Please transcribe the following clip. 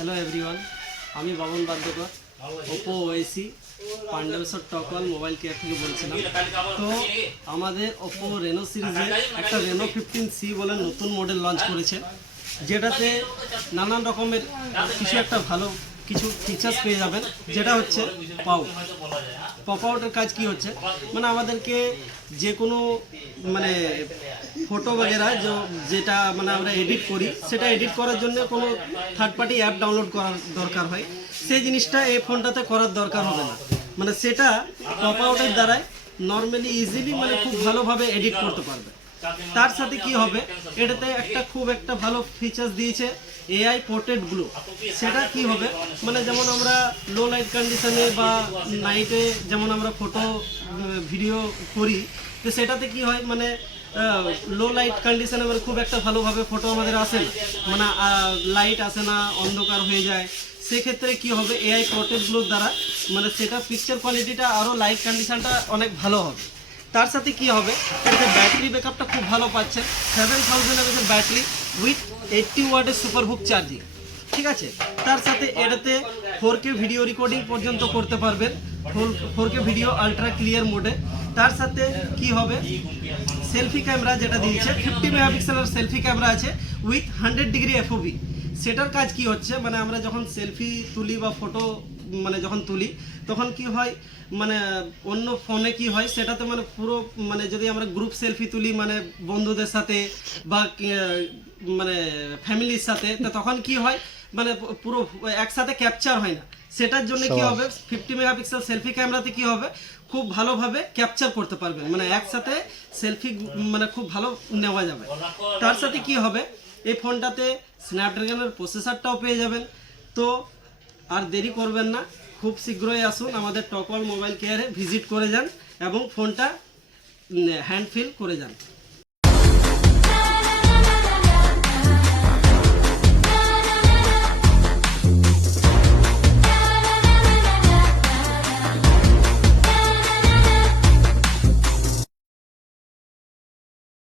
Hello everyone, আমি Babon Badyakar Oppo OAC Pandabeswar টকওয়াল mobile care থেকে বলছিলাম। তো আমাদের ওপো রেনো সিরিজে একটা রেনো 15C বলে নতুন মডেল লঞ্চ করেছে, যেটাতে নানান রকমের কিছু একটা ভালো কিছু ফিচার্স পেয়ে যাবেন। যেটা হচ্ছে পপ আউটের কাজ কি হচ্ছে, মানে আমাদেরকে যে কোনো মানে ফটো বগেরা যেটা মানে আমরা এডিট করি, সেটা এডিট করার জন্য কোনো থার্ড পার্টি অ্যাপ ডাউনলোড করার দরকার হয়, সেই জিনিসটা এই ফোনটাতে করার দরকার হবে না। মানে সেটা পপ আউটের দ্বারাই নর্মালি ইজিলি মানে খুব ভালোভাবে এডিট করতে পারবে। তার সাথে কি হবে, এটাতে খুব একটা ভালো ফিচার্স দিয়েছে এআই পোর্ট্রেট গ্লো। সেটা কি হবে, মানে যেমন আমরা লো লাইট কন্ডিশনে বা নাইটে যেমন আমরা ফটো ভিডিও করি, তো সেটাতে কি হয় মানে লো লাইট কন্ডিশনে মানে খুব একটা ভালোভাবে ফটো আমাদের আসে না, মানে লাইট আসে না, অন্ধকার হয়ে যায়। সেক্ষেত্রে কি হবে, এআই পোর্ট্রেটগুলোর দ্বারা মানে সেটা পিকচার কোয়ালিটিটা আরও লাইট কন্ডিশনটা অনেক ভালো হবে। তার সাথে কি হবে, এটাতে ব্যাটারি ব্যাকআপটা খুব ভালো পাচ্ছেন, 7000 এর ব্যাটারি উইথ 80 ওয়াটের সুপার হুক চার্জিং। ঠিক আছে, তার সাথে এটাতে 4K ভিডিও রেকর্ডিং পর্যন্ত করতে পারবেন, 4K ভিডিও আলট্রা ক্লিয়ার মোডে। তার সাথে কি হবে, সেলফি ক্যামেরা যেটা দিয়েছে 50 মেগাপিক্সেলের সেলফি ক্যামেরা আছে উইথ 100 ডিগ্রি FOV। সেটার কাজ কি হচ্ছে, মানে আমরা যখন সেলফি তুলি বা ফটো মানে যখন তুলি, তখন কি হয় মানে অন্য ফোনে কি হয় সেটাতে মানে পুরো মানে যদি আমরা গ্রুপ সেলফি তুলি মানে বন্ধুদের সাথে বা মানে ফ্যামিলির সাথে, তো তখন কি হয় মানে পুরো একসাথে ক্যাপচার হয় না। সেটার জন্য কি হবে, 50 মেগাপিক্সেল সেলফি ক্যামেরাতে কি হবে, খুব ভালোভাবে ক্যাপচার করতে পারবেন, মানে একসাথে সেলফি মানে খুব ভালো নেওয়া যাবে। তার সাথে কি হবে, এই ফোনটাতে স্ন্যাপড্রাগনের প্রসেসরটাও পেয়ে যাবেন। তো আর দেরি করবেন না, খুব শীঘ্রই আসুন আমাদের টকওয়াল মোবাইল কেয়ারে ভিজিট করে যান এবং ফোনটা হ্যান্ড ফিল করে যান।